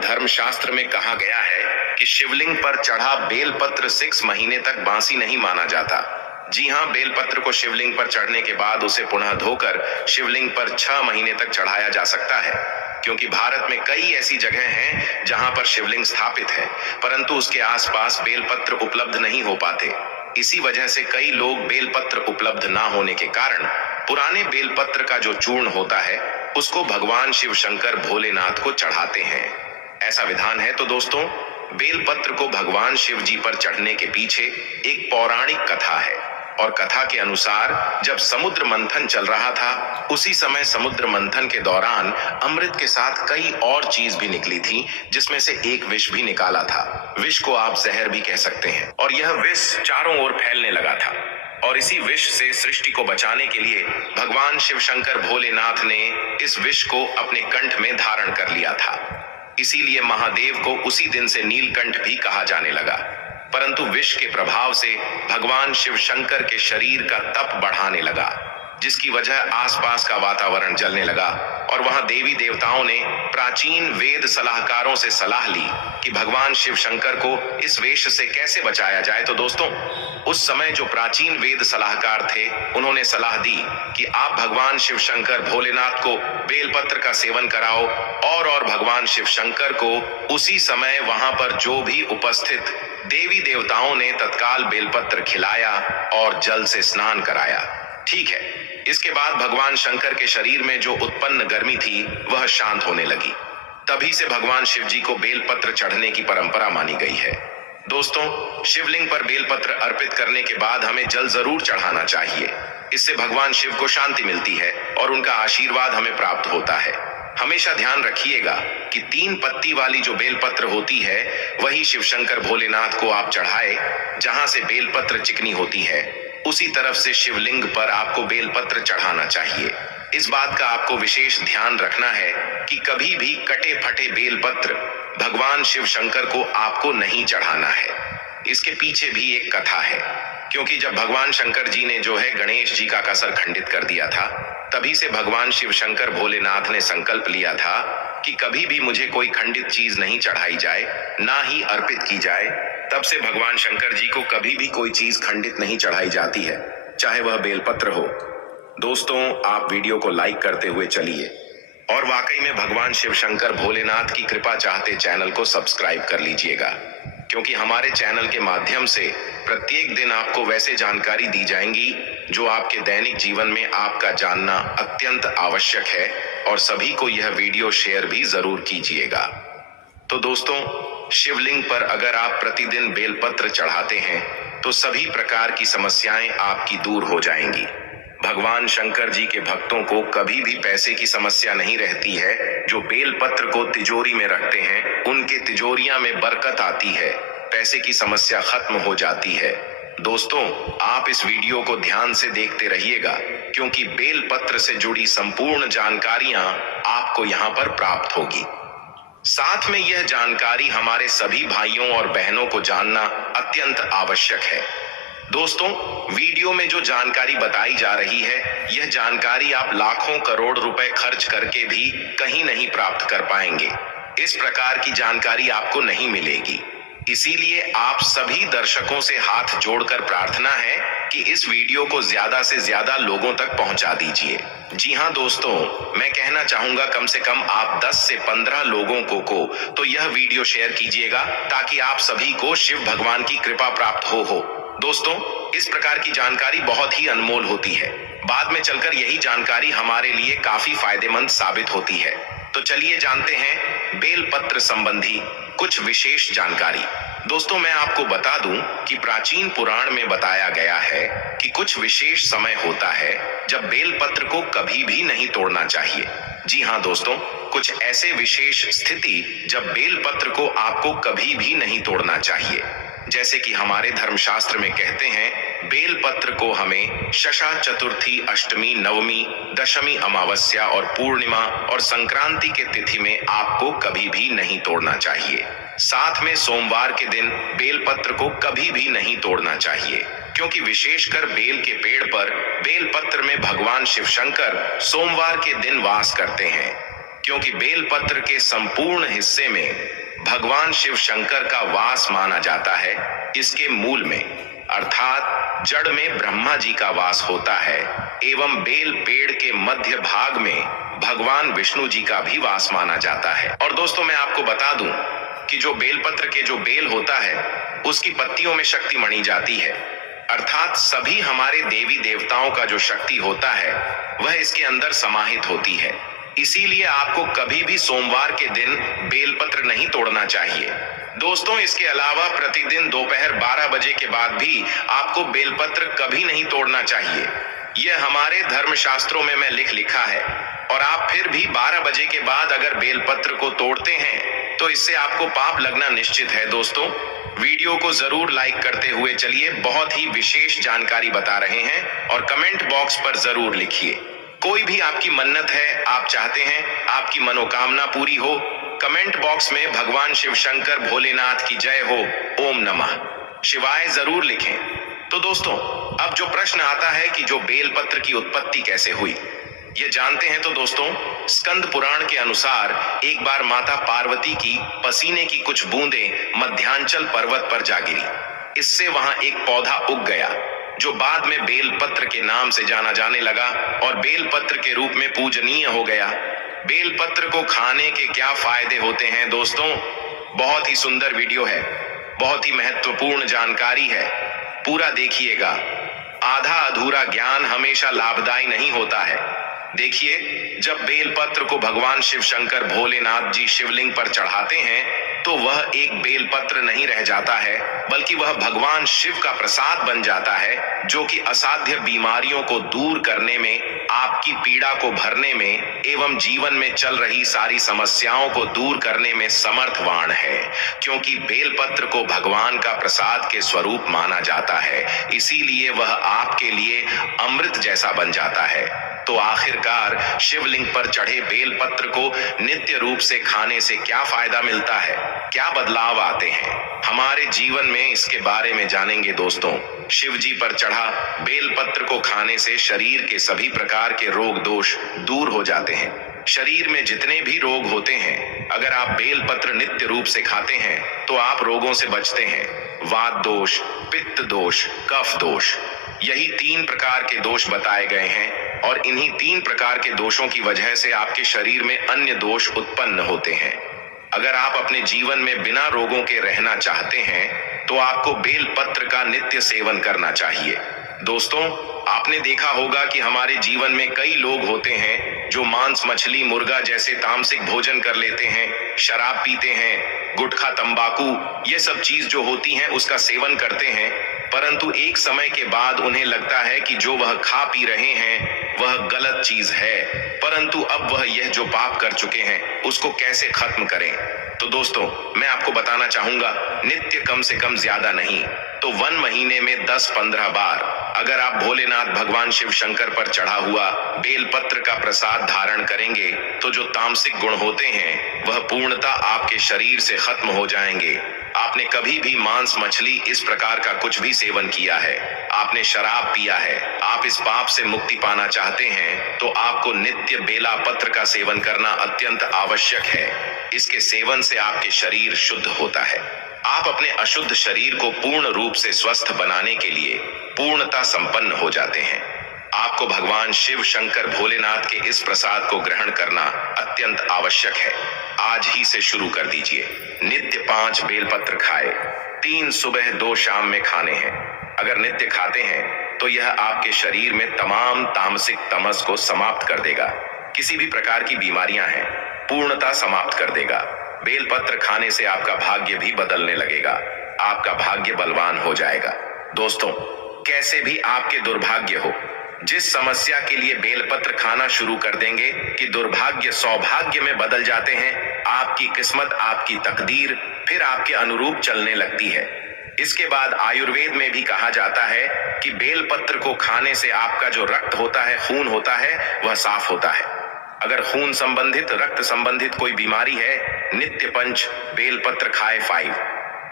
धर्मशास्त्र में कहा गया है कि शिवलिंग पर चढ़ा बेलपत्र 6 महीने तक बासी नहीं माना जाता। जी हाँ, बेलपत्र को शिवलिंग पर चढ़ने के बाद उसे पुनः धोकर शिवलिंग पर 6 महीने तक चढ़ाया जा सकता है, क्योंकि भारत में कई ऐसी जगह हैं जहां पर शिवलिंग स्थापित है, परंतु उसके आसपास बेलपत्र उपलब्ध नहीं हो पाते। इसी वजह से कई लोग बेलपत्र उपलब्ध ना होने के कारण पुराने बेलपत्र का जो चूर्ण होता है उसको भगवान शिव शंकर भोलेनाथ को चढ़ाते हैं। ऐसा विधान है। तो दोस्तों, बेलपत्र को भगवान शिव जी पर चढ़ने के पीछे एक पौराणिक कथा है, और कथा के अनुसार जब समुद्र मंथन चल रहा था, उसी समय समुद्र मंथन के दौरान अमृत के साथ कई और चीज भी निकली थी, जिसमें से एक विष भी निकाला था। विष को आप जहर भी कह सकते हैं, और यह विष चारों ओर फैलने लगा था। और इसी विष से सृष्टि को बचाने के लिए भगवान शिव शंकर भोलेनाथ ने इस विष को अपने कंठ में धारण कर लिया था। इसीलिए महादेव को उसी दिन से नीलकंठ भी कहा जाने लगा। परंतु विष के प्रभाव से भगवान शिव शंकर के शरीर का तप बढ़ाने लगा, जिसकी वजह आसपास का वातावरण जलने लगा, और वहां देवी देवताओं ने प्राचीन वेद सलाहकारों से सलाह ली कि भगवान शिव शंकर को इस वेश से कैसे बचाया जाए। तो दोस्तों, उस समय जो प्राचीन वेद सलाहकार थे, उन्होंने सलाह दी कि आप भगवान शिव शंकर भोलेनाथ को बेलपत्र का सेवन कराओ, और भगवान शिव शंकर को उसी समय वहां पर जो भी उपस्थित देवी देवताओं ने तत्काल बेलपत्र खिलाया और जल से स्नान कराया। ठीक है, इसके बाद भगवान शंकर के शरीर में जो उत्पन्न गर्मी थी वह शांत होने लगी। तभी से भगवान शिव जी को बेलपत्र चढ़ने की परंपरा मानी गई है। दोस्तों, शिवलिंग पर बेलपत्र अर्पित करने के बाद हमें जल जरूर चढ़ाना चाहिए। इससे भगवान शिव को शांति मिलती है और उनका आशीर्वाद हमें प्राप्त होता है। हमेशा ध्यान रखिएगा कि 3 पत्ती वाली जो बेलपत्र होती है वही शिव शंकर भोलेनाथ को आप चढ़ाए। जहां से बेलपत्र चिकनी होती है, उसी तरफ से शिवलिंग पर आपको बेलपत्र चढ़ाना चाहिए। इस बात का आपको विशेष ध्यान रखना है कि कभी भी कटे फटे बेलपत्र भगवान शिव शंकर को आपको नहीं चढ़ाना है। इसके पीछे भी एक कथा है, क्योंकि जब भगवान शंकर जी ने जो है गणेश जी का कसर खंडित कर दिया था, तभी से भगवान शिव शंकर भोलेनाथ ने संकल्प लिया था कि कभी भी मुझे कोई खंडित चीज नहीं चढ़ाई जाए, ना ही अर्पित की जाए। तब से भगवान शंकर जी को कभी भी कोई चीज खंडित नहीं चढ़ाई जाती है, चाहे वह बेलपत्र हो। दोस्तों, आप वीडियो को लाइक करते हुए चलिए, और वाकई में भगवान शिव शंकर भोलेनाथ की कृपा चाहते चैनल को सब्सक्राइब कर लीजिएगा, क्योंकि हमारे चैनल के माध्यम से प्रत्येक दिन आपको वैसे जानकारी दी जाएंगी जो आपके दैनिक जीवन में आपका जानना अत्यंत आवश्यक है, और सभी को यह वीडियो शेयर भी जरूर कीजिएगा। तो दोस्तों, शिवलिंग पर अगर आप प्रतिदिन बेलपत्र चढ़ाते हैं तो सभी प्रकार की समस्याएं आपकी दूर हो जाएंगी। भगवान शंकर जी के भक्तों को कभी भी पैसे की समस्या नहीं रहती है। जो बेलपत्र को तिजोरी में रखते हैं, उनके तिजोरियां में बरकत आती है, पैसे की समस्या खत्म हो जाती है। दोस्तों, आप इस वीडियो को ध्यान से देखते रहिएगा, क्योंकि बेलपत्र से जुड़ी संपूर्ण जानकारियां आपको यहां पर प्राप्त होगी। साथ में यह जानकारी हमारे सभी भाइयों और बहनों को जानना अत्यंत आवश्यक है। दोस्तों, वीडियो में जो जानकारी बताई जा रही है, यह जानकारी आप लाखों करोड़ रुपए खर्च करके भी कहीं नहीं प्राप्त कर पाएंगे। इस प्रकार की जानकारी आपको नहीं मिलेगी। इसीलिए आप सभी दर्शकों से हाथ जोड़कर प्रार्थना है कि इस वीडियो को ज्यादा से ज्यादा लोगों तक पहुंचा दीजिए। जी हाँ दोस्तों, मैं कहना चाहूंगा कम से कम आप 10 से 15 लोगों को तो यह वीडियो शेयर कीजिएगा, ताकि आप सभी को शिव भगवान की कृपा प्राप्त हो। दोस्तों, इस प्रकार की जानकारी बहुत ही अनमोल होती है। बाद में चलकर यही जानकारी हमारे लिए काफी फायदेमंद साबित होती है। तो चलिए जानते हैं बेलपत्र संबंधी कुछ विशेष जानकारी। दोस्तों, मैं आपको बता दूं कि प्राचीन पुराण में बताया गया है कि कुछ विशेष समय होता है जब बेलपत्र को कभी भी नहीं तोड़ना चाहिए। जी हाँ दोस्तों, कुछ ऐसे विशेष स्थिति जब बेलपत्र को आपको कभी भी नहीं तोड़ना चाहिए। जैसे कि हमारे धर्मशास्त्र में कहते हैं, बेलपत्र को हमें शशा चतुर्थी, अष्टमी, नवमी, दशमी, अमावस्या और पूर्णिमा और संक्रांति के तिथि में आपको कभी भी नहीं तोड़ना चाहिए। साथ में सोमवार के दिन बेलपत्र को कभी भी नहीं तोड़ना चाहिए, क्योंकि विशेषकर बेल के पेड़ पर बेलपत्र में भगवान शिव शंकर सोमवार के दिन वास करते हैं। क्योंकि बेलपत्र के संपूर्ण हिस्से में भगवान शिव शंकर का वास माना जाता है। इसके मूल में अर्थात जड़ में ब्रह्मा जी का वास होता है एवं बेल पेड़ के मध्य भाग में भगवान विष्णु जी का भी वास माना जाता है। और दोस्तों, मैं आपको बता दूं कि जो बेलपत्र के जो बेल होता है उसकी पत्तियों में शक्ति मणि जाती है, अर्थात सभी हमारे देवी देवताओं का जो शक्ति होता है वह इसके अंदर समाहित होती है। इसीलिए आपको कभी भी सोमवार के दिन बेलपत्र नहीं तोड़ना चाहिए। दोस्तों, इसके अलावा प्रतिदिन दोपहर 12 बजे के बाद भी आपको बेलपत्र कभी नहीं तोड़ना चाहिए। यह हमारे धर्मशास्त्रों में लिखा है। और आप फिर भी 12 बजे के बाद अगर बेलपत्र को तोड़ते हैं तो इससे आपको पाप लगना निश्चित है। दोस्तों, वीडियो को जरूर लाइक करते हुए चलिए, बहुत ही विशेष जानकारी बता रहे हैं और कमेंट बॉक्स पर जरूर लिखिए। कोई भी आपकी मन्नत है, आप चाहते हैं आपकी मनोकामना पूरी हो, कमेंट बॉक्स में भगवान शिव शंकर भोलेनाथ की जय हो, ओम नमः शिवाय जरूर लिखें। तो दोस्तों, अब जो प्रश्न आता है कि जो बेलपत्र की उत्पत्ति कैसे हुई, ये जानते हैं। तो दोस्तों, स्कंद पुराण के अनुसार एक बार माता पार्वती की पसीने की कुछ बूंदें मध्यांचल पर्वत पर जा गिरी। इससे वहां एक पौधा उग गया जो बाद में बेलपत्र के नाम से जाना जाने लगा और बेलपत्र के रूप में पूजनीय हो गया। बेलपत्र को खाने के क्या फायदे होते हैं दोस्तों? बहुत ही सुंदर वीडियो है, बहुत ही महत्वपूर्ण जानकारी है, पूरा देखिएगा। आधा अधूरा ज्ञान हमेशा लाभदायी नहीं होता है। देखिए, जब बेलपत्र को भगवान शिव शंकर भोलेनाथ जी शिवलिंग पर चढ़ाते हैं तो वह एक बेलपत्र नहीं रह जाता है, बल्कि वह भगवान शिव का प्रसाद बन जाता है, जो कि असाध्य बीमारियों को दूर करने में, आपकी पीड़ा को भरने में एवं जीवन में चल रही सारी समस्याओं को दूर करने में समर्थवान है। क्योंकि बेलपत्र को भगवान का प्रसाद के स्वरूप माना जाता है, इसीलिए वह आपके लिए अमृत जैसा बन जाता है। तो आखिरकार शिवलिंग पर चढ़े बेलपत्र को नित्य रूप से खाने से क्या फायदा मिलता है, क्या बदलाव आते हैं हमारे जीवन में, इसके बारे में जानेंगे दोस्तों। शिव जी पर चढ़ा बेलपत्र को खाने से शरीर के सभी प्रकार के रोग दोष दूर हो जाते हैं। शरीर में जितने भी रोग होते हैं, अगर आप बेलपत्र नित्य रूप से खाते हैं तो आप रोगों से बचते हैं। वात दोष, पित्त दोष, कफ दोष, यही 3 प्रकार के दोष बताए गए हैं और इन्हीं 3 प्रकार के दोषों की वजह से आपके शरीर में अन्य दोष उत्पन्न होते हैं। अगर आप अपने जीवन में बिना रोगों के रहना चाहते हैं तो आपको बेलपत्र का नित्य सेवन करना चाहिए। दोस्तों, आपने देखा होगा कि हमारे जीवन में कई लोग होते हैं जो मांस, मछली, मुर्गा जैसे तामसिक भोजन कर लेते हैं, शराब पीते हैं, गुटखा, तंबाकू, ये सब चीज जो होती हैं उसका सेवन करते हैं, परंतु एक समय के बाद उन्हें लगता है कि जो वह खा पी रहे हैं वह गलत चीज है, परंतु अब वह यह जो पाप कर चुके हैं उसको कैसे खत्म करें। तो दोस्तों, मैं आपको बताना चाहूंगा, नित्य कम से कम ज्यादा नहीं तो 1 महीने में 10-15 बार अगर आप भोलेनाथ भगवान शिव शंकर पर चढ़ा हुआ बेलपत्र का प्रसाद धारण करेंगे तो जो तामसिक गुण होते हैं वह पूर्णतः आपके शरीर से खत्म हो जाएंगे। आपने कभी भी मांस, मछली, इस प्रकार का कुछ भी सेवन किया है, आपने शराब पिया है, आप इस पाप से मुक्ति पाना चाहते हैं तो आपको नित्य बेला पत्र का सेवन करना अत्यंत आवश्यक है। इसके सेवन से आपके शरीर शुद्ध होता है। आप अपने अशुद्ध शरीर को पूर्ण रूप से स्वस्थ बनाने के लिए पूर्णता संपन्न हो जाते हैं। आपको भगवान शिव शंकर भोलेनाथ के इस प्रसाद को ग्रहण करना अत्यंत आवश्यक है। आज ही से शुरू कर दीजिए। नित्य 5 बेलपत्र खाए, 3 सुबह 2 शाम में खाने हैं। अगर नित्य खाते हैं तो यह आपके शरीर में तमाम तामसिक तमस को समाप्त कर देगा। किसी भी प्रकार की बीमारियां हैं पूर्णता समाप्त कर देगा। बेलपत्र खाने से आपका भाग्य भी बदलने लगेगा, आपका भाग्य बलवान हो जाएगा। दोस्तों, कैसे भी आपके दुर्भाग्य हो, जिस समस्या के लिए बेलपत्र खाना शुरू कर देंगे कि दुर्भाग्य सौभाग्य में बदल जाते हैं। आपकी किस्मत, आपकी तकदीर फिर आपके अनुरूप चलने लगती है। इसके बाद आयुर्वेद में भी कहा जाता है कि बेलपत्र को खाने से आपका जो रक्त होता है, खून होता है, वह साफ होता है। अगर खून संबंधित, रक्त संबंधित कोई बीमारी है, नित्य 5 बेलपत्र खाए 5।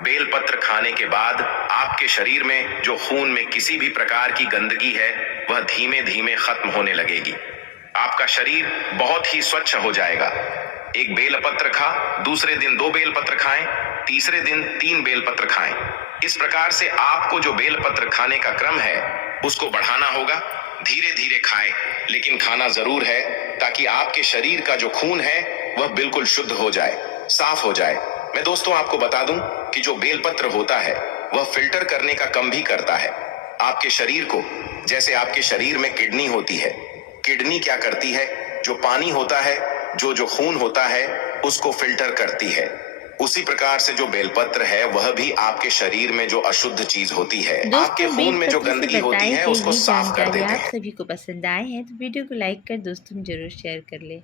बेलपत्र खाने के बाद आपके शरीर में जो खून में किसी भी प्रकार की गंदगी है वह धीमे धीमे खत्म होने लगेगी। आपका शरीर बहुत ही स्वच्छ हो जाएगा। एक बेलपत्र खा, दूसरे दिन 2 बेलपत्र खाएं, तीसरे दिन 3 बेलपत्र खाएं। इस प्रकार से आपको जो बेलपत्र खाने का क्रम है उसको बढ़ाना होगा। धीरे धीरे खाएं, लेकिन खाना जरूर है, ताकि आपके शरीर का जो खून है वह बिल्कुल शुद्ध हो जाए, साफ हो जाए। मैं दोस्तों आपको बता दूं कि जो बेलपत्र होता है वह फिल्टर करने का काम भी करता है आपके शरीर को। जैसे आपके शरीर में किडनी होती है, किडनी क्या करती है, जो पानी होता है, जो खून होता है, उसको फिल्टर करती है। उसी प्रकार से जो बेलपत्र है वह भी आपके शरीर में जो अशुद्ध चीज होती है, आपके दोस्तों खून में जो बेलपत्र से गंदगी होती बताई है, गई उसको ये साफ कर जानकारी देते आप हैं। सभी को पसंद आए हैं तो वीडियो को लाइक कर दोस्तों में जरूर शेयर कर ले।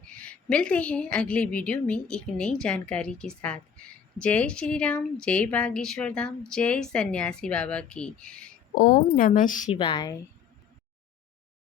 मिलते हैं अगले वीडियो में एक नई जानकारी के साथ। जय श्री राम, जय बागेश्वर धाम, जय सन्यासी बाबा की। ओम नमः शिवाय।